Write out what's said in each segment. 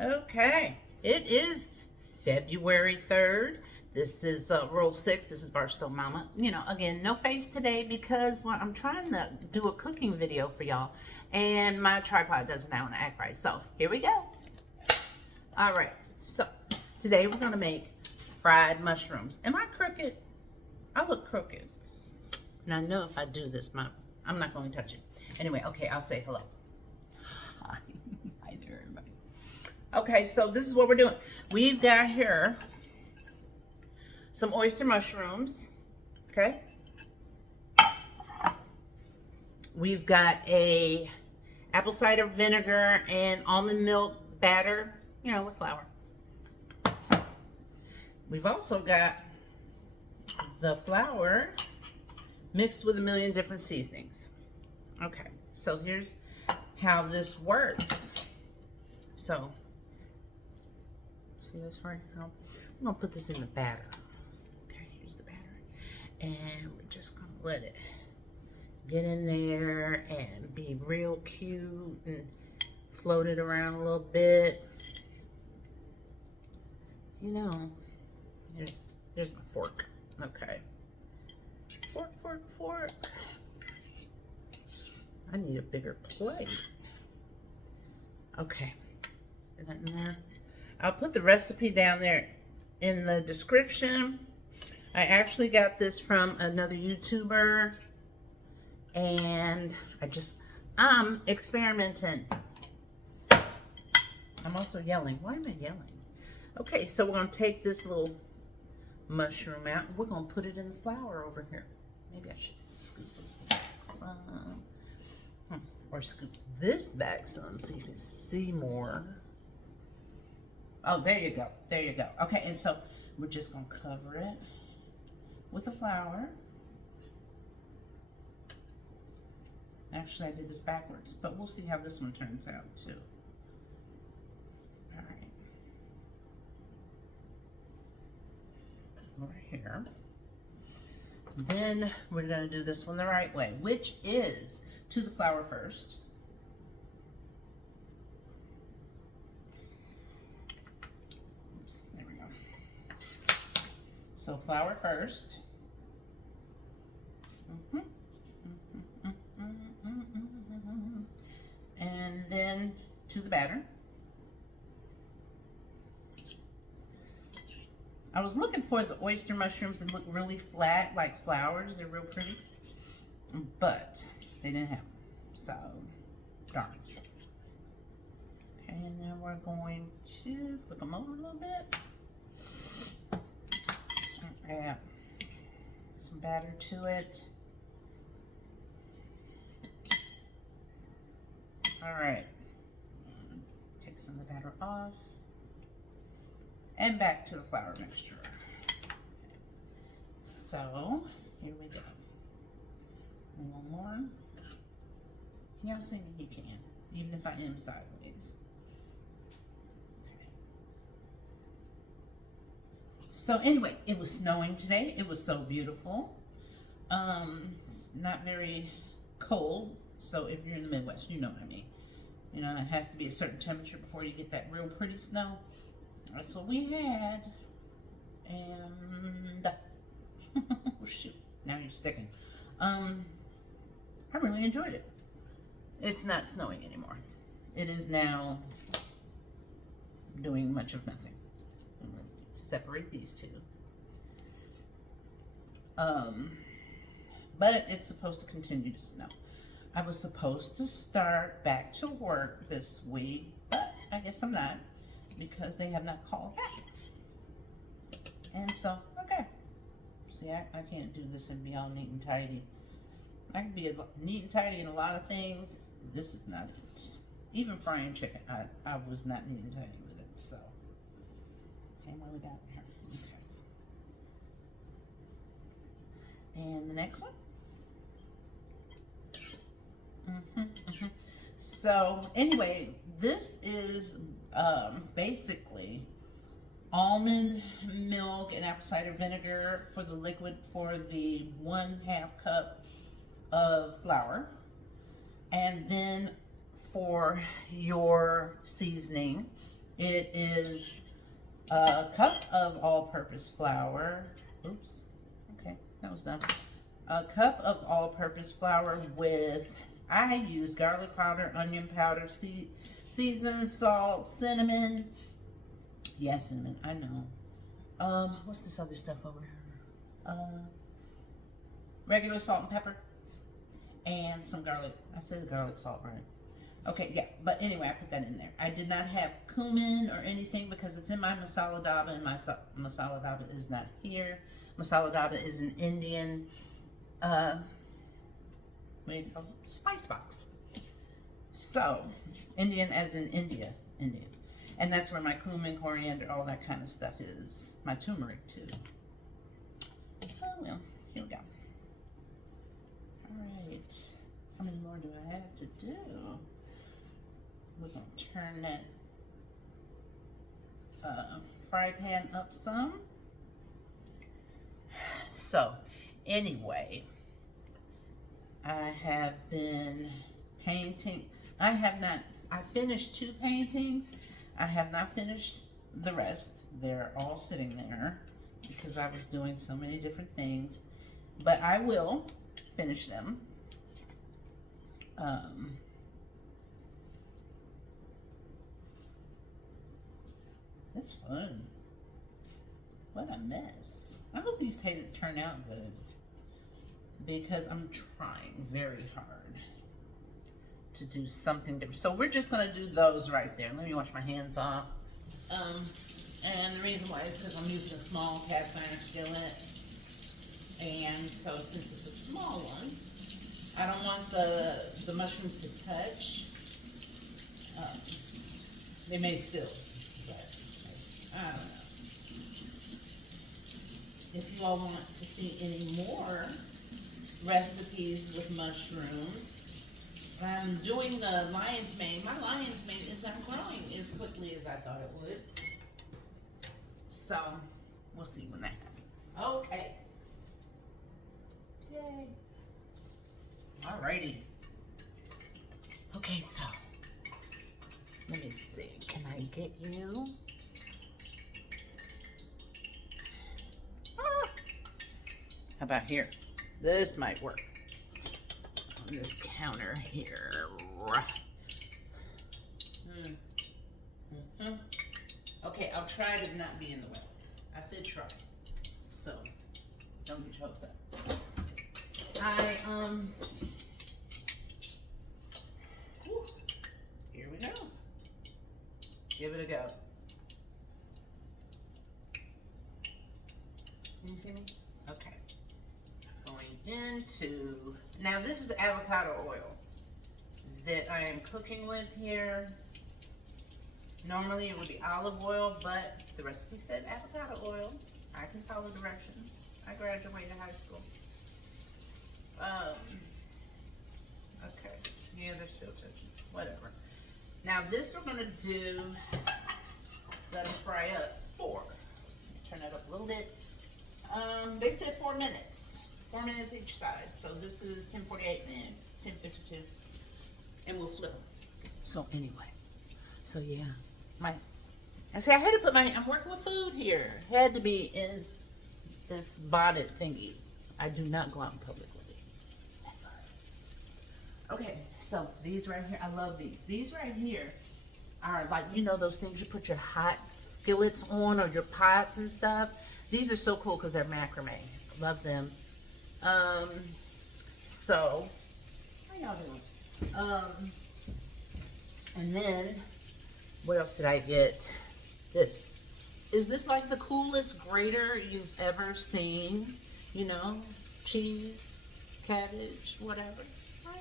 Okay, it is February 3rd. This is roll 6. This is Barstow Mama. Again, no face today because I'm trying to do a cooking video for y'all and my tripod doesn't want to act right. So here we go. All right, so today we're going to make fried mushrooms. Am I crooked? I look crooked. And I know if I do this, I'm not going to touch it. Anyway, okay, I'll say hello. Hi. Hi there, everybody. Okay, so this is what we're doing. We've got here some oyster mushrooms, okay? We've got a apple cider vinegar and almond milk batter, with flour. We've also got the flour mixed with a million different seasonings. Okay, so here's how this works. So, see this right now? I'm gonna put this in the batter. Okay, here's the batter. And we're just gonna let it get in there and be real cute and float it around a little bit. There's my fork. Okay. Fork. I need a bigger plate. Okay. Put that in there. I'll put the recipe down there in the description. I actually got this from another YouTuber and I'm experimenting. I'm also yelling. Why am I yelling? Okay, so we're gonna take this little mushroom out. We're gonna put it in the flour over here. Maybe I should scoop this back some. Or scoop this back some so you can see more. Oh, there you go. There you go. Okay, and so we're just gonna cover it with the flour. Actually, I did this backwards, but we'll see how this one turns out too. All right. Over here. Then we're going to do this one the right way, which is to the flour first. Oops, there we go. So flour first. And then to the batter. I was looking for the oyster mushrooms that look really flat, like flowers. They're real pretty, but they didn't have them, so darn. Okay, and then we're going to flip them over a little bit. Add some batter to it. All right, take some of the batter off. And back to the flour mixture. So, here we go. One more. Y'all see me? You can, even if I am sideways. Okay. So anyway, it was snowing today. It was so beautiful. It's not very cold. So if you're in the Midwest, you know what I mean. It has to be a certain temperature before you get that real pretty snow. That's what we had, and oh shoot, now you're sticking. I really enjoyed it. It's not snowing anymore. It is now doing much of nothing. I'm gonna separate these two. But it's supposed to continue to snow. I was supposed to start back to work this week, but I guess I'm not, because they have not called back. And so, okay. See, I can't do this and be all neat and tidy. I can be neat and tidy in a lot of things. This is not it. Even frying chicken, I was not neat and tidy with it, so. Okay, what do we got here? Okay. And the next one. So, anyway, this is basically almond milk and apple cider vinegar for the liquid for the 1/2 cup of flour. And then for your seasoning, It is a cup of all-purpose flour. Oops. Okay, that was done. A cup of all-purpose flour with, I used garlic powder, onion powder, seasoned salt, cinnamon. Yeah, cinnamon, I know. What's this other stuff over here? Regular salt and pepper. And some garlic. I said garlic salt, right? Okay, yeah. But anyway, I put that in there. I did not have cumin or anything because it's in my masala daba, and my masala daba is not here. Masala daba is an Indian spice box. So, Indian as in India. And that's where my cumin, coriander, all that kind of stuff is. My turmeric, too. Oh, well, here we go. Alright. How many more do I have to do? We're going to turn that fry pan up some. So, anyway, I have been painting. I finished 2 paintings. I have not finished the rest. They're all sitting there because I was doing so many different things. But I will finish them. It's fun. What a mess. I hope these turn out good because I'm trying very hard to do something different. So we're just gonna do those right there. Let me wash my hands off. And the reason why is because I'm using a small cast iron skillet. And so since it's a small one, I don't want the mushrooms to touch. They may still, but I don't know. If you all want to see any more recipes with mushrooms, I'm doing the lion's mane. My lion's mane is not growing as quickly as I thought it would. So, we'll see when that happens. Okay. Yay. Alrighty. Okay, so, let me see. Can I get you? Ah. How about here? This might work. On this counter here. Okay, I'll try to not be in the way. I said try. So, don't get your hopes up. Here we go. Give it a go. Can you see me? Okay. Going into, now this is avocado oil that I am cooking with here. Normally it would be olive oil, but the recipe said avocado oil. I can follow directions. I graduated high school. Okay. Yeah, they're still touching. Whatever. Now this we're gonna do, let them fry up for. Turn it up a little bit. They said 4 minutes. 4 minutes each side. So this is 10:48 minutes, 10:52. And we'll flip them. So anyway. So yeah. I say I had to put I'm working with food here. Had to be in this bonnet thingy. I do not go out in public with it. Never. Okay, so these right here, I love these. These right here are like, you know, those things you put your hot skillets on or your pots and stuff. These are so cool because they're macrame. Love them. So, how y'all doing? And then, what else did I get? This. Is this like the coolest grater you've ever seen? You know, cheese, cabbage, whatever. I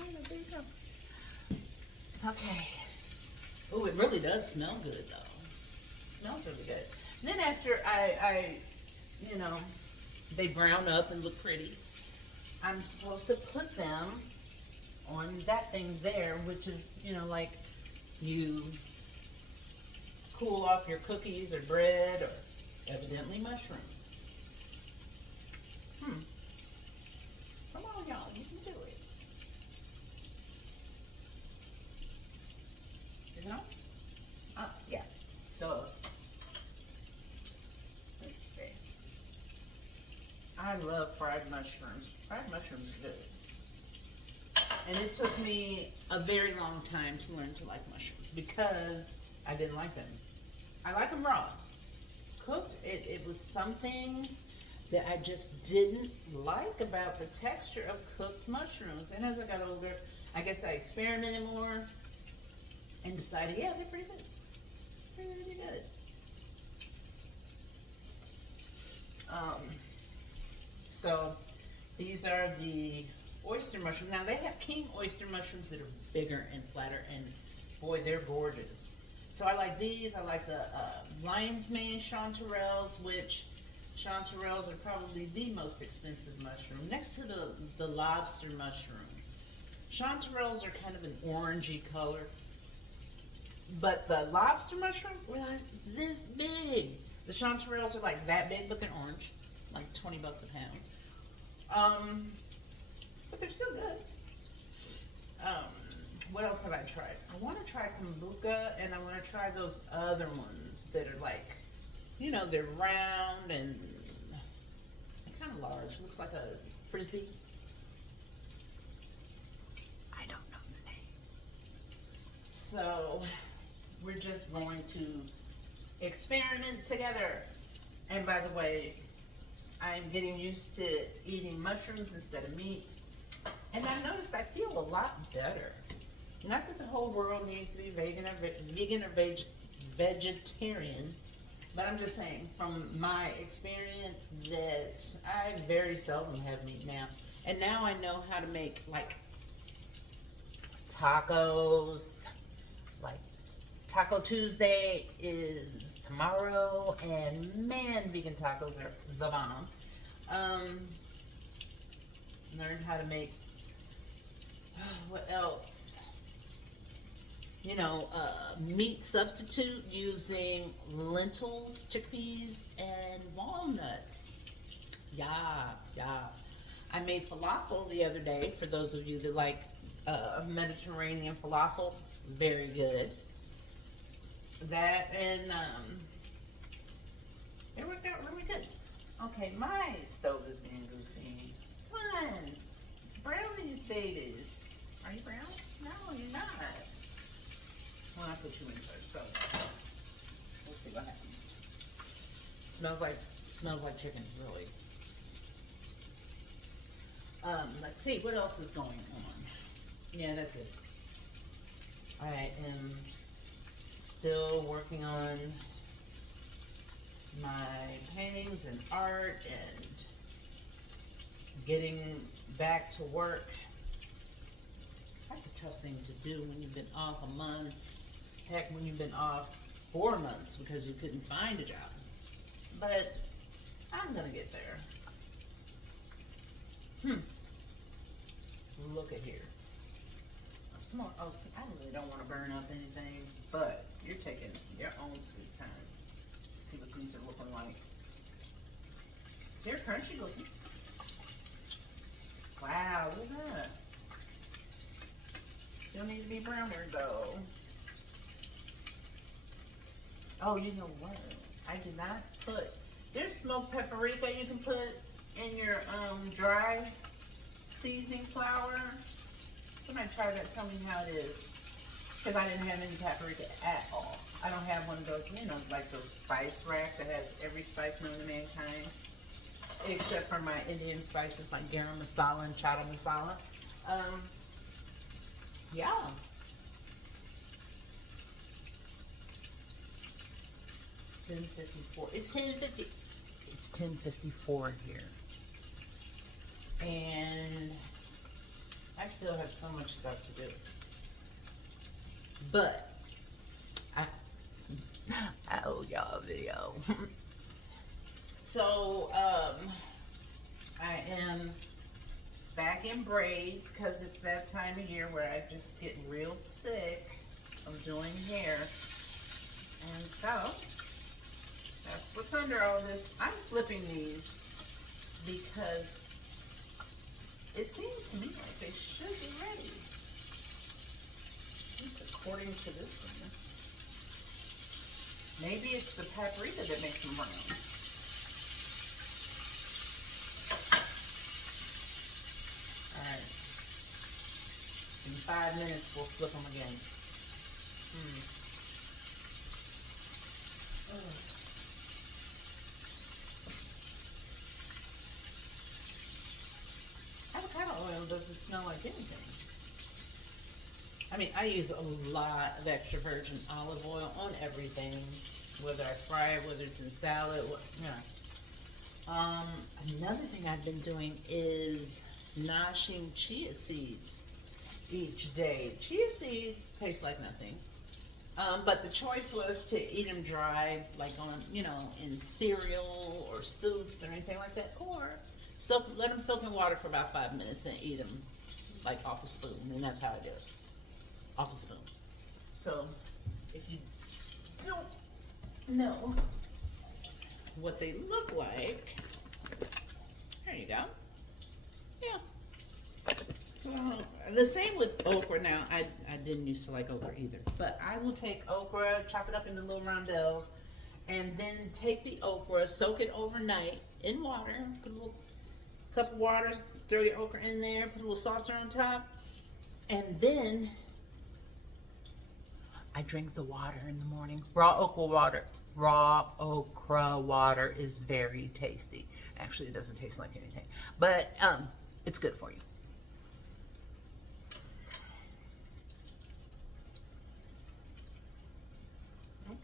know, there you go. Okay. Oh, it really does smell good though. Smells really good. And then after I you know, they brown up and look pretty, I'm supposed to put them on that thing there, which is, you know, like you cool off your cookies or bread or evidently mushrooms. Come on, y'all, you can do it. Is it on? Yeah. I love fried mushrooms. Fried mushrooms are good. And it took me a very long time to learn to like mushrooms because I didn't like them. I like them raw. Cooked, it was something that I just didn't like about the texture of cooked mushrooms. And as I got older, I guess I experimented more and decided, yeah, they're pretty good. They're really good. So these are the oyster mushrooms. Now they have king oyster mushrooms that are bigger and flatter, and boy, they're gorgeous. So I like these. I like the lion's mane chanterelles, which chanterelles are probably the most expensive mushroom, next to the lobster mushroom. Chanterelles are kind of an orangey color, but the lobster mushroom, were like this big. The chanterelles are like that big, but they're orange, like 20 bucks a pound. But they're still good. What else have I tried? I want to try kombucha, and I want to try those other ones that are like, you know, they're round and kind of large. Looks like a frisbee. I don't know the name. So we're just going to experiment together. And by the way, I'm getting used to eating mushrooms instead of meat. And I've noticed I feel a lot better. Not that the whole world needs to be vegan or vegetarian, but I'm just saying from my experience that I very seldom have meat now. And now I know how to make like tacos. Like Taco Tuesday is tomorrow, and man, vegan tacos are the bomb. Learned how to make, what else? You know, meat substitute using lentils, chickpeas, and walnuts. Yeah. I made falafel the other day, for those of you that like Mediterranean falafel. Very good. That, and it worked out really good. Okay, my stove is being goofy. Come on, brown these babies. Are you brown? No, you're not. Well, I put you in first, so we'll see what happens. Smells like chicken, really. Let's see, what else is going on? Yeah, that's it. I am still working on my paintings and art and getting back to work. That's a tough thing to do when you've been off a month. Heck, when you've been off 4 months because you couldn't find a job. But I'm gonna get there. Look at here. Some more. Oh, see, I really don't want to burn up anything, but you're taking your own sweet time. Let's see what these are looking like. They're crunchy looking. Wow, look at that. Still need to be browner though. Oh, you know what? I did not put. There's smoked paprika you can put in your dry seasoning flour. Somebody try that. Tell me how it is. Because I didn't have any paprika at all. I don't have one of those, you know, like those spice racks that has every spice known to mankind, except for my Indian spices like garam masala and chata masala. Yeah. $10.54. It's $10.50. It's $10.54 here, and I still have so much stuff to do. But I owe y'all a video. So I am back in braids because it's that time of year where I just get real sick of doing hair. And so that's what's under all this. I'm flipping these because it seems to me like they should be ready. At least according to this one. Maybe it's the paprika that makes them brown. 5 minutes, we'll flip them again. Avocado oil doesn't smell like anything. I mean, I use a lot of extra virgin olive oil on everything, whether I fry it, whether it's in salad, another thing I've been doing is noshing chia seeds each day. Chia seeds taste like nothing. But the choice was to eat them dry, like on, in cereal or soups or anything like that, or let them soak in water for about 5 minutes and eat them like off a spoon, and that's how I do it, off a spoon. So if you don't know what they look like, there you go. Yeah. The same with okra. Now, I didn't used to like okra either, but I will take okra, chop it up into little rondelles, and then take the okra, soak it overnight in water, put a little cup of water, throw your okra in there, put a little saucer on top, and then I drink the water in the morning. Raw okra water is very tasty. Actually, it doesn't taste like anything, but it's good for you.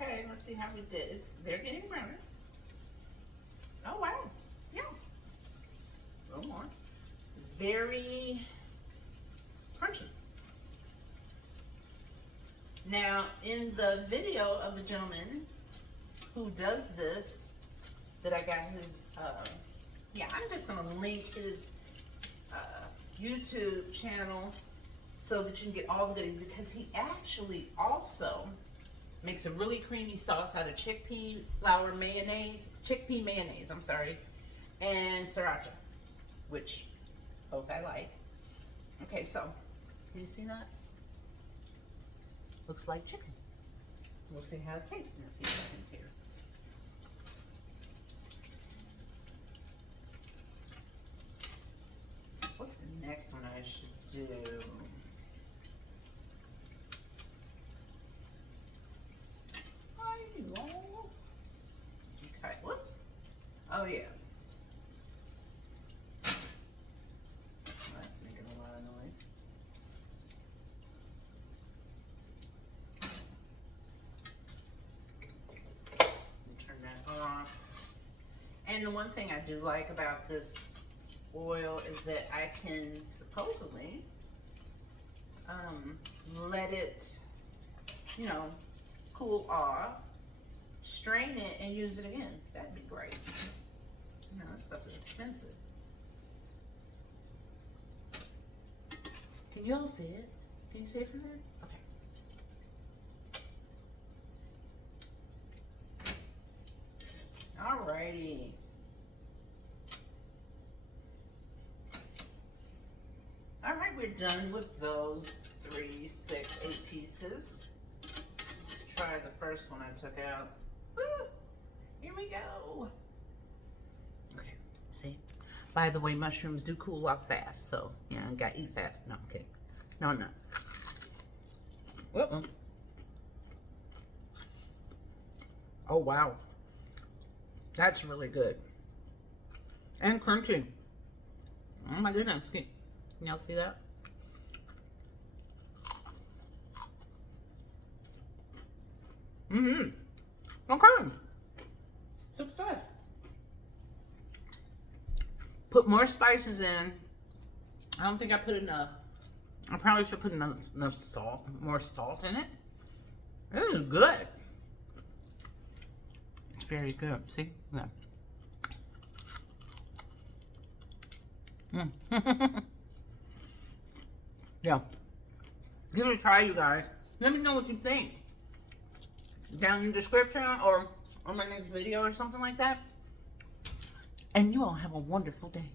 Okay, let's see how we did. They're getting browner. Oh wow, yeah. A little more. Very crunchy. Now, in the video of the gentleman who does this, that I got his, I'm just gonna link his YouTube channel so that you can get all the goodies, because he actually also makes a really creamy sauce out of chickpea mayonnaise, and sriracha, which both I like. Okay, so, can you see that? Looks like chicken. We'll see how it tastes in a few seconds here. What's the next one I should do? Okay, whoops. Oh yeah. That's making a lot of noise. Turn that off. And the one thing I do like about this oil is that I can supposedly let it, cool off, strain it, and use it again. That'd be great. This stuff is expensive. Can you all see it? Can you see it from there? Okay. Alrighty. Alright, we're done with those 3, 6, 8 pieces. Let's try the first one I took out. Woo! Here we go. Okay, see? By the way, mushrooms do cool off fast, so yeah, I gotta eat fast. No, I'm kidding. No, I'm not. Whoop. Oh wow, that's really good and crunchy. Oh my goodness, can y'all see that? Okay. Success. Put more spices in. I don't think I put enough. I probably should put enough salt, more salt in it. This is good. It's very good. See? Yeah. Yeah. Give it a try, you guys. Let me know what you think down in the description or on my next video or something like that. And you all have a wonderful day.